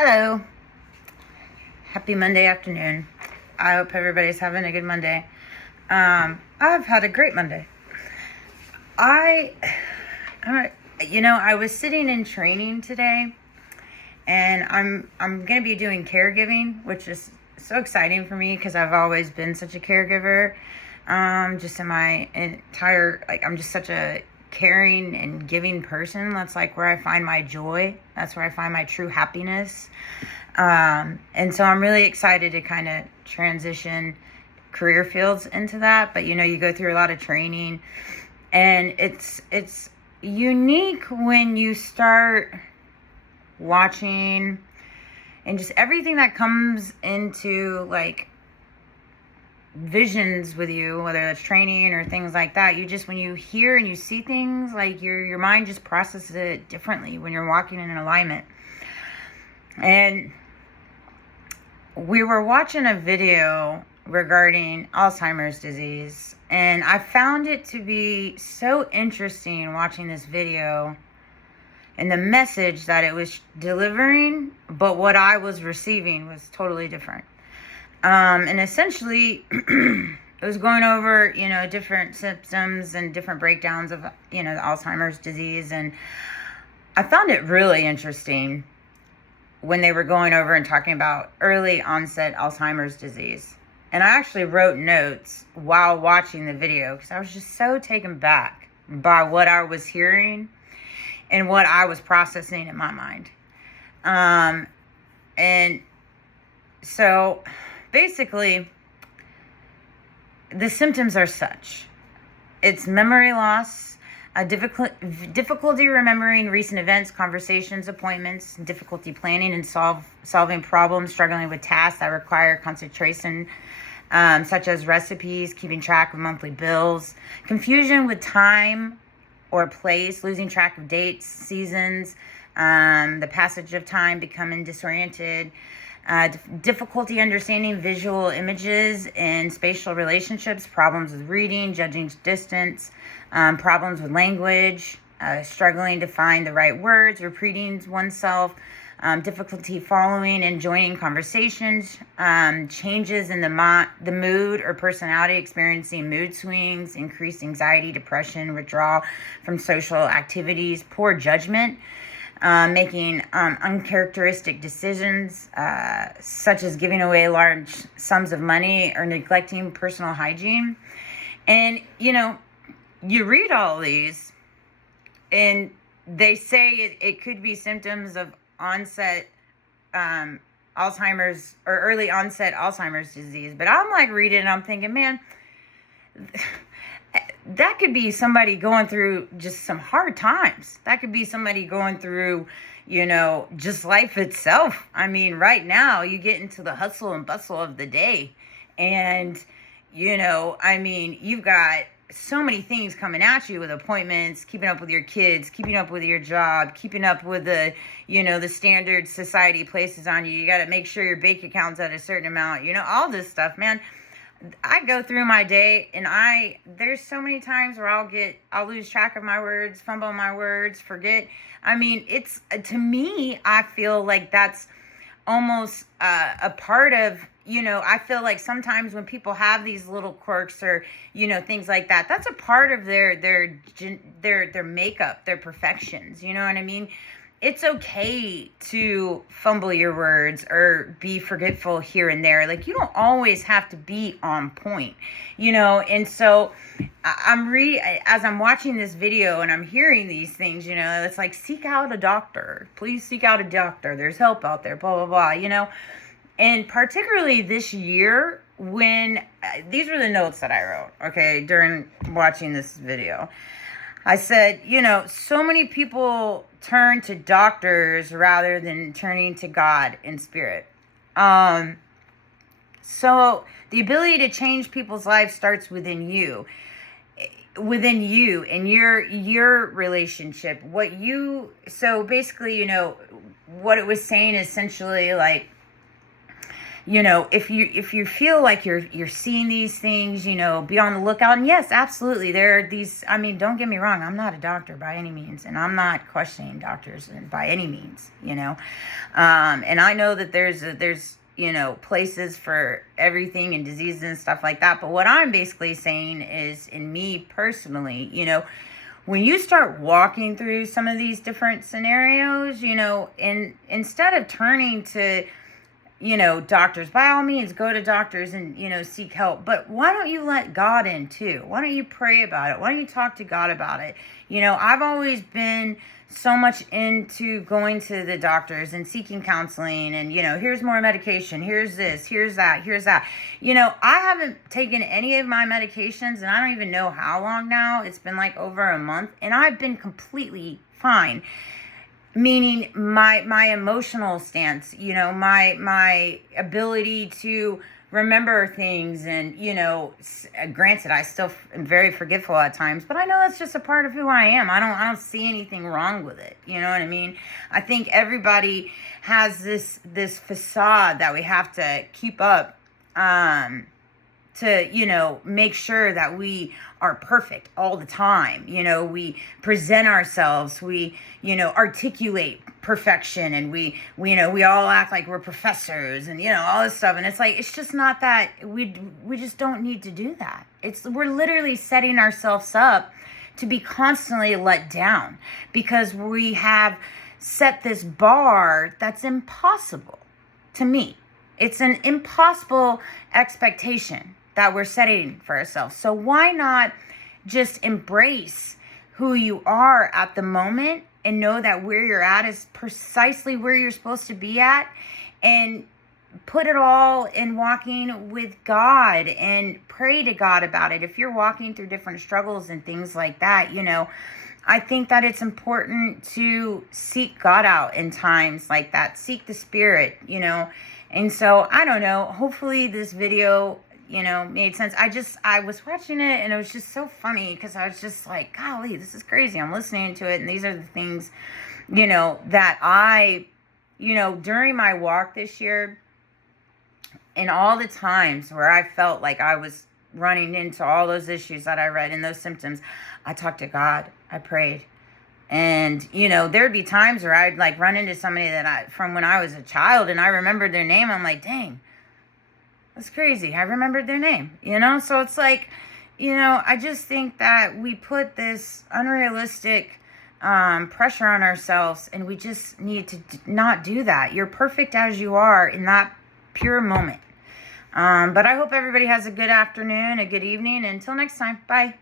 Hello. Happy Monday afternoon. I hope everybody's having a good Monday. I've had a great Monday. I was sitting in training today, and I'm gonna be doing caregiving, which is so exciting for me because I've always been such a caregiver. Just in my entire, I'm just such a caring and giving person. That's like where I find my joy. That's where I find my true happiness. And so I'm really excited to kind of transition career fields into that. But you go through a lot of training, and it's unique when you start watching and just everything that comes into visions with you, whether that's training or things like that. When you hear and you see things, like your mind just processes it differently when you're walking in an alignment. And we were watching a video regarding Alzheimer's disease, and I found it to be so interesting watching this video and the message that it was delivering, but what I was receiving was totally different. And essentially, it was going over, different symptoms and different breakdowns of, the Alzheimer's disease. And I found it really interesting when they were going over and talking about early onset Alzheimer's disease. And I actually wrote notes while watching the video because I was just so taken back by what I was hearing and what I was processing in my mind. And so basically, the symptoms are such. It's memory loss, difficulty remembering recent events, conversations, appointments, difficulty planning and solving problems, struggling with tasks that require concentration, such as recipes, keeping track of monthly bills, confusion with time or place, losing track of dates, seasons, the passage of time, becoming disoriented, difficulty understanding visual images and spatial relationships, problems with reading, judging distance, problems with language, struggling to find the right words, repeating oneself, difficulty following and joining conversations, changes in the mood or personality, experiencing mood swings, increased anxiety, depression, withdrawal from social activities, poor judgment, making uncharacteristic decisions, such as giving away large sums of money or neglecting personal hygiene. And, you read all these, and they say it could be symptoms of onset Alzheimer's or early onset Alzheimer's disease. But I'm reading and I'm thinking, man, that could be somebody going through just some hard times. That could be somebody going through, just life itself. I mean, right now you get into the hustle and bustle of the day, and, you've got so many things coming at you with appointments, keeping up with your kids, keeping up with your job, keeping up with the, the standard society places on you. You got to make sure your bank account's at a certain amount, all this stuff, man. I go through my day and there's so many times where I'll lose track of my words, fumble my words, forget. I mean, to me, I feel like that's almost a part of, I feel like sometimes when people have these little quirks or, things like that, that's a part of their makeup, their perfections. You know what I mean? It's okay to fumble your words or be forgetful here and there. You don't always have to be on point, and so as I'm watching this video and I'm hearing these things, it's like, seek out a doctor. Please seek out a doctor. There's help out there, blah, blah, blah, And particularly this year, when these were the notes that I wrote, okay, during watching this video. I said, so many people turn to doctors rather than turning to God in spirit. So the ability to change people's lives starts within you and your relationship. So basically, what it was saying essentially, if you feel like you're seeing these things, be on the lookout. And yes, absolutely, there are these. I mean, don't get me wrong. I'm not a doctor by any means, and I'm not questioning doctors by any means. And I know that there's places for everything and diseases and stuff like that. But what I'm basically saying is, in me personally, when you start walking through some of these different scenarios, instead of turning to doctors, by all means, go to doctors and, seek help. But why don't you let God in too? Why don't you pray about it? Why don't you talk to God about it? I've always been so much into going to the doctors and seeking counseling and, here's more medication. Here's this, here's that, here's that. I haven't taken any of my medications, and I don't even know how long now. It's been like over a month, and I've been completely fine. Meaning my emotional stance, my ability to remember things, and granted, I still am very forgetful at times, but I know that's just a part of who I am. I don't see anything wrong with it. You know what I mean? I think everybody has this facade that we have to keep up, to make sure that we are perfect all the time. We present ourselves, we articulate perfection, and we all act like we're professors, and all this stuff. And it's like, it's just not that. We just don't need to do that. We're literally setting ourselves up to be constantly let down, because we have set this bar that's impossible to meet. It's an impossible expectation that we're setting for ourselves. So why not just embrace who you are at the moment, and know that where you're at is precisely where you're supposed to be at, and put it all in walking with God and pray to God about it. If you're walking through different struggles and things like that, I think that it's important to seek God out in times like that. Seek the Spirit, And so, I don't know, hopefully this video, made sense. I was watching it, and it was just so funny, because I was just like, golly, this is crazy. I'm listening to it, and these are the things, that I, during my walk this year, and all the times where I felt like I was running into all those issues that I read and those symptoms, I talked to God. I prayed. And, there'd be times where I'd like run into somebody from when I was a child, and I remembered their name. I'm like, dang, that's crazy. I remembered their name, So it's like, I just think that we put this unrealistic pressure on ourselves, and we just need to not do that. You're perfect as you are in that pure moment. But I hope everybody has a good afternoon, a good evening. Until next time, bye.